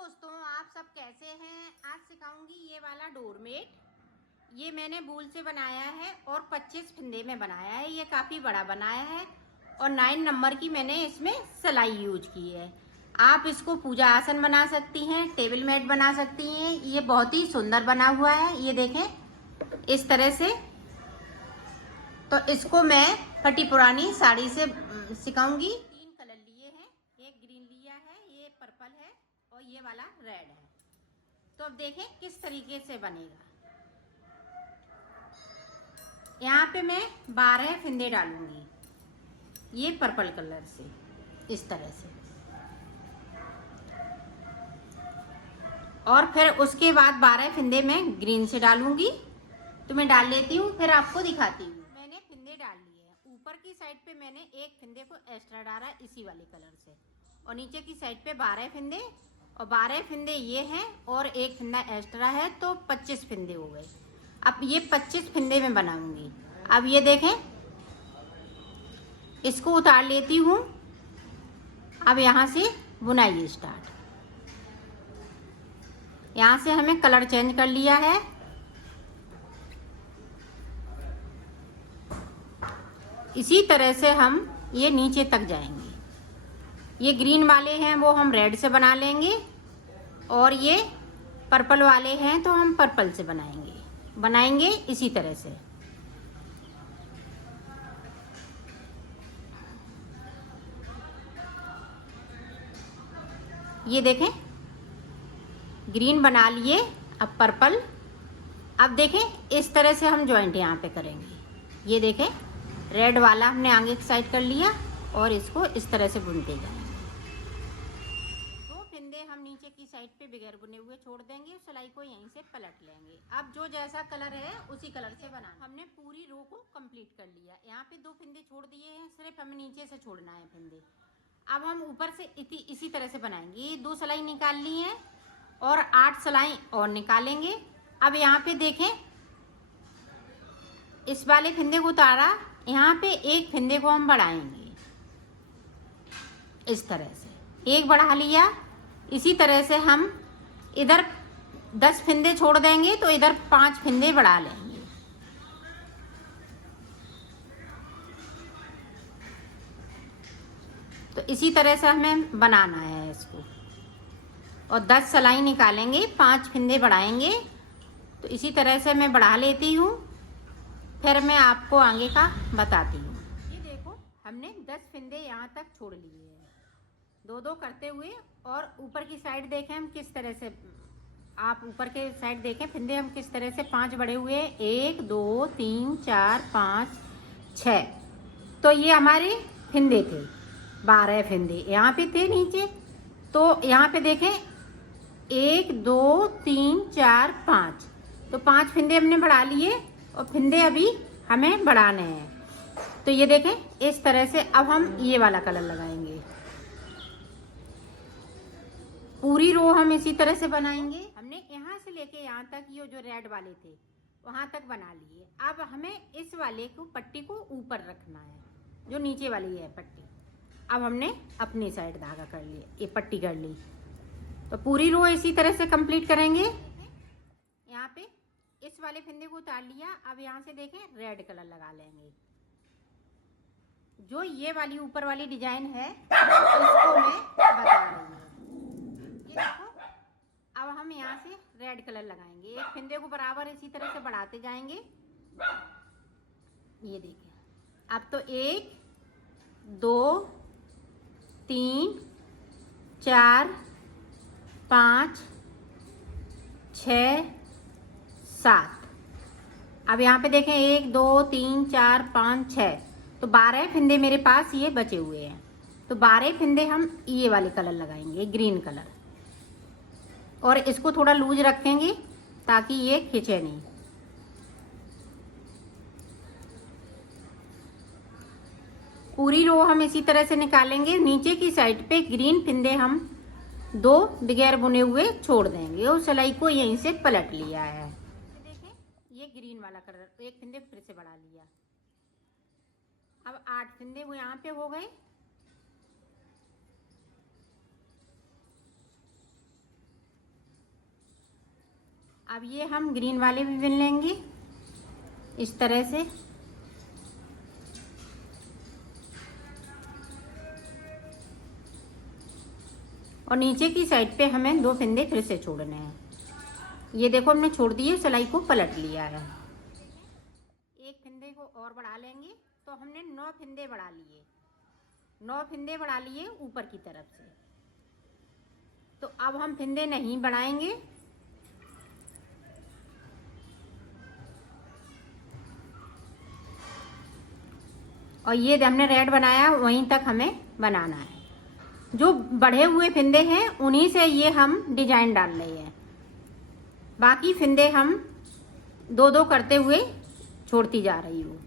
दोस्तों, आप सब कैसे हैं। आज सिखाऊंगी ये वाला डोरमेट। ये मैंने वूल से बनाया है और 25 फंदे में बनाया है। ये काफ़ी बड़ा बनाया है और 9 नंबर की मैंने इसमें सिलाई यूज की है। आप इसको पूजा आसन बना सकती हैं, टेबल मैट बना सकती हैं। ये बहुत ही सुंदर बना हुआ है। ये देखें इस तरह से। तो इसको मैं फटी पुरानी साड़ी से सिखाऊंगी। 3 कलर लिए हैं, एक ग्रीन लिया है, ये पर्पल है और ये वाला रेड है। तो अब देखें किस तरीके से बनेगा। यहाँ पे मैं 12 फंदे डालूंगी, ये पर्पल कलर से इस तरह से। और फिर उसके बाद 12 फंदे मैं ग्रीन से डालूंगी। तो मैं डाल लेती हूँ, फिर आपको दिखाती हूँ। मैंने फंदे डाल लिए हैं। ऊपर की साइड पे मैंने एक फंदे को एक्स्ट्रा डाला इसी वाले कलर से, और नीचे की साइड पे 12 फंदे, और 12 फंदे ये हैं और एक फंदा एक्स्ट्रा है, तो 25 फंदे हो गए। अब ये 25 फंदे में बनाऊंगी। अब ये देखें, इसको उतार लेती हूँ। अब यहाँ से बुनाई स्टार्ट। यहाँ से हमें कलर चेंज कर लिया है। इसी तरह से हम ये नीचे तक जाएंगे। ये ग्रीन वाले हैं वो हम रेड से बना लेंगे, और ये पर्पल वाले हैं तो हम पर्पल से बनाएंगे इसी तरह से। ये देखें ग्रीन बना लिए, अब पर्पल। अब देखें इस तरह से हम जॉइंट यहाँ पे करेंगे। ये देखें रेड वाला हमने आगे की साइड कर लिया और इसको इस तरह से बुनते जाएंगे। 2 फंदे हम नीचे की साइड पे बगैर बुने हुए छोड़ देंगे, सिलाई को यहीं से पलट लेंगे। अब जो जैसा कलर है उसी कलर से बना। हमने पूरी रो को कंप्लीट कर लिया। यहाँ पे 2 फंदे छोड़ दिए हैं, सिर्फ हमें नीचे से छोड़ना है फंदे। अब हम ऊपर से इसी तरह से बनाएंगे। ये 2 सिलाई निकाल ली है और 8 सिलाई और निकालेंगे। अब यहाँ पे देखें, इस वाले फंदे को उतारा, यहाँ पे एक फंदे को हम बढ़ाएंगे इस तरह से। एक बढ़ा लिया। इसी तरह से हम इधर 10 फंदे छोड़ देंगे तो इधर 5 फंदे बढ़ा लेंगे। तो इसी तरह से हमें बनाना है इसको। और 10 सिलाई निकालेंगे, 5 फंदे बढ़ाएंगे। तो इसी तरह से मैं बढ़ा लेती हूँ, फिर मैं आपको आगे का बताती हूँ। ये देखो हमने 10 फंदे यहाँ तक छोड़ लिए हैं, 2-2 करते हुए। और ऊपर की साइड देखें हम किस तरह से, आप ऊपर के साइड देखें फंदे हम किस तरह से 5 बढ़े हुए हैं। 1 2 3 4 5 6। तो ये हमारे फंदे थे, 12 फंदे यहाँ पे थे नीचे। तो यहाँ पे देखें 1 2 3 4 5, तो 5 फंदे हमने बढ़ा लिए और फंदे अभी हमें बढ़ाने हैं। तो ये देखें इस तरह से। अब हम ये वाला कलर लगाएंगे। पूरी रो हम इसी तरह से बनाएंगे। हमने यहाँ से लेके यहाँ तक ये जो रेड वाले थे वहां तक बना लिए। अब हमें इस वाले को पट्टी को ऊपर रखना है, जो नीचे वाली है पट्टी। अब हमने अपनी साइड धागा कर लिया, ये पट्टी कर ली। तो पूरी रो इसी तरह से कंप्लीट करेंगे। यहाँ पे इस वाले फंदे को उतार लिया। अब यहाँ से देखें रेड कलर लगा लेंगे। जो ये वाली ऊपर वाली डिजाइन है इसको मैं बता रही हूँ। ये देखो, अब हम यहाँ से रेड कलर लगाएंगे। एक फंदे को बराबर इसी तरह से बढ़ाते जाएंगे। ये देखिए, अब तो 1 2 3 4 5 6 7। अब यहाँ पे देखें 1 2 3 4 5 6, तो 12 फंदे मेरे पास ये बचे हुए हैं। तो 12 फंदे हम ये वाले कलर लगाएंगे, ग्रीन कलर। और इसको थोड़ा लूज रखेंगे ताकि ये खींचे नहीं। पूरी रो हम इसी तरह से निकालेंगे। नीचे की साइड पे ग्रीन फंदे हम 2 बगैर बुने हुए छोड़ देंगे और सिलाई को यहीं से पलट लिया है। देखें ये ग्रीन वाला कलर, एक फंदे फिर से बढ़ा लिया। अब 8 फंदे वो यहाँ पे हो गए। अब ये हम ग्रीन वाले भी बिन लेंगे इस तरह से। और नीचे की साइड पे हमें 2 फंदे फिर से छोड़ने हैं। ये देखो हमने छोड़ दिए, सिलाई को पलट लिया है। एक फंदे को और बढ़ा लेंगे, तो हमने 9 फंदे बढ़ा लिए, 9 फंदे बढ़ा लिए ऊपर की तरफ से। तो अब हम फंदे नहीं बढ़ाएंगे, और ये हमने रेड बनाया वहीं तक हमें बनाना है। जो बढ़े हुए फंदे हैं उन्हीं से ये हम डिजाइन डाल रहे हैं, बाकी फंदे हम 2-2 करते हुए छोड़ती जा रही हूँ।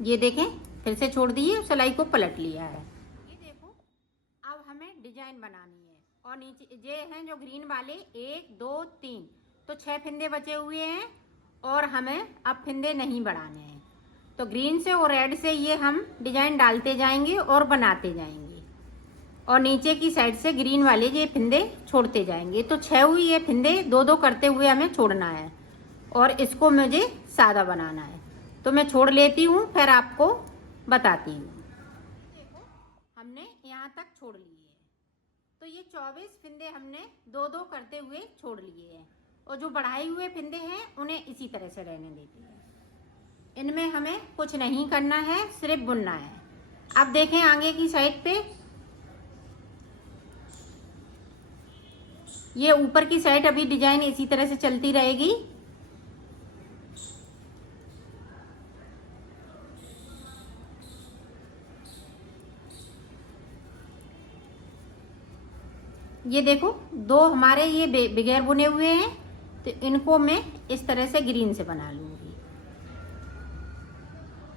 ये देखें, फिर से छोड़ दिए, सिलाई को पलट लिया है। ये देखो, अब हमें डिजाइन बनानी है। और नीचे ये हैं जो ग्रीन वाले 1 2 3, तो 6 फंदे बचे हुए हैं और हमें अब फंदे नहीं बढ़ाने हैं। तो ग्रीन से और रेड से ये हम डिजाइन डालते जाएंगे और बनाते जाएंगे, और नीचे की साइड से ग्रीन वाले ये फंदे छोड़ते जाएंगे। तो 6 हुई ये फंदे 2-2 करते हुए हमें छोड़ना है, और इसको मुझे सादा बनाना है। तो मैं छोड़ लेती हूँ, फिर आपको बताती हूँ। देखो, हमने यहाँ तक छोड़ लिए हैं, तो ये 24 फंदे हमने 2-2 करते हुए छोड़ लिए हैं, और जो बढ़ाए हुए फंदे हैं उन्हें इसी तरह से रहने देते हैं। इनमें हमें कुछ नहीं करना है, सिर्फ बुनना है। अब देखें आगे की साइड पे, ये ऊपर की साइड अभी डिजाइन इसी तरह से चलती रहेगी। ये देखो, 2 हमारे ये बगैर बुने हुए हैं, तो इनको मैं इस तरह से ग्रीन से बना लूंगी।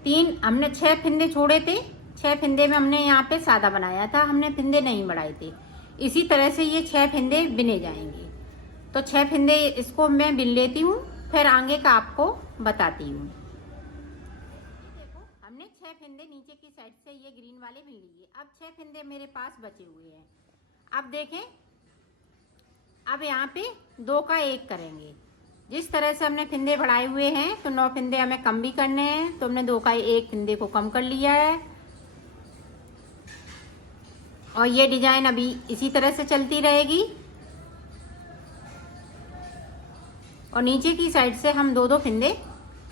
3 हमने 6 फंदे छोड़े थे, 6 फंदे में हमने यहाँ पे सादा बनाया था, हमने फंदे नहीं बढ़ाए थे। इसी तरह से ये 6 फंदे बिने जाएंगे। तो 6 फंदे इसको मैं बिन लेती हूँ, फिर आगे का आपको बताती हूँ। देखो, हमने 6 फंदे नीचे की साइड से ये ग्रीन वाले बिन लिए। अब 6 फंदे मेरे पास बचे हुए हैं। अब देखें, अब यहाँ पे 2 का 1 करेंगे। जिस तरह से हमने फंदे बढ़ाए हुए हैं, तो 9 फंदे हमें कम भी करने हैं, तो हमने 2 का 1 फंदे को कम कर लिया है। और ये डिजाइन अभी इसी तरह से चलती रहेगी, और नीचे की साइड से हम 2-2 फंदे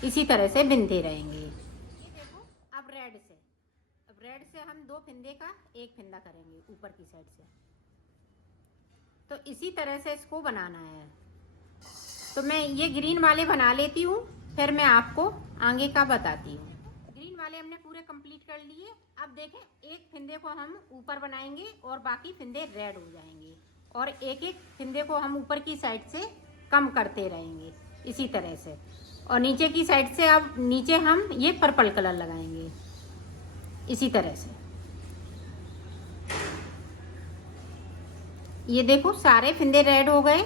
इसी तरह से बिनते रहेंगे। ये देखो, अब रेड से हम 2 फंदे का 1 फंदा करेंगे ऊपर की साइड से। तो इसी तरह से इसको बनाना है। तो मैं ये ग्रीन वाले बना लेती हूँ, फिर मैं आपको आगे का बताती हूँ। ग्रीन वाले हमने पूरे कंप्लीट कर लिए। अब देखें, एक फंदे को हम ऊपर बनाएंगे और बाकी फंदे रेड हो जाएंगे, और एक एक फंदे को हम ऊपर की साइड से कम करते रहेंगे इसी तरह से। और नीचे की साइड से अब नीचे हम ये पर्पल कलर लगाएंगे इसी तरह से। ये देखो, सारे फंदे रेड हो गए,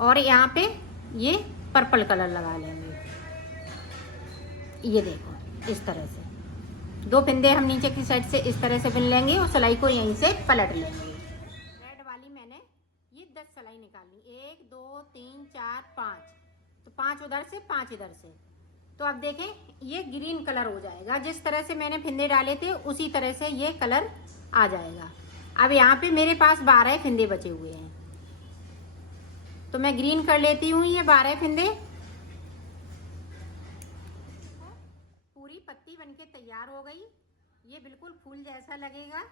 और यहाँ पे ये पर्पल कलर लगा लेंगे। ये देखो, इस तरह से 2 फंदे हम नीचे की साइड से इस तरह से बिन लेंगे, और सिलाई को यहीं से पलट लेंगे। रेड वाली मैंने ये 10 सिलाई निकाली, 1 2 3 4 5, तो 5 उधर से 5 इधर से। तो अब देखें, ये ग्रीन कलर हो जाएगा। जिस तरह से मैंने फंदे डाले थे उसी तरह से ये कलर आ जाएगा। अब यहाँ पे मेरे पास 12 फंदे बचे हुए हैं, तो मैं ग्रीन कर लेती हूँ ये 12 फंदे। पूरी पत्ती बनके तैयार हो गई। ये बिल्कुल फूल जैसा लगेगा,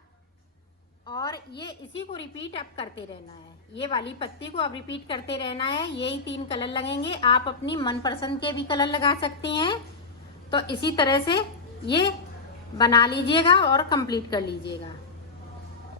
और ये इसी को रिपीट अब करते रहना है। ये वाली पत्ती को अब रिपीट करते रहना है। यही 3 कलर लगेंगे। आप अपनी मनपसंद के भी कलर लगा सकते हैं। तो इसी तरह से ये बना लीजिएगा और कंप्लीट कर लीजिएगा।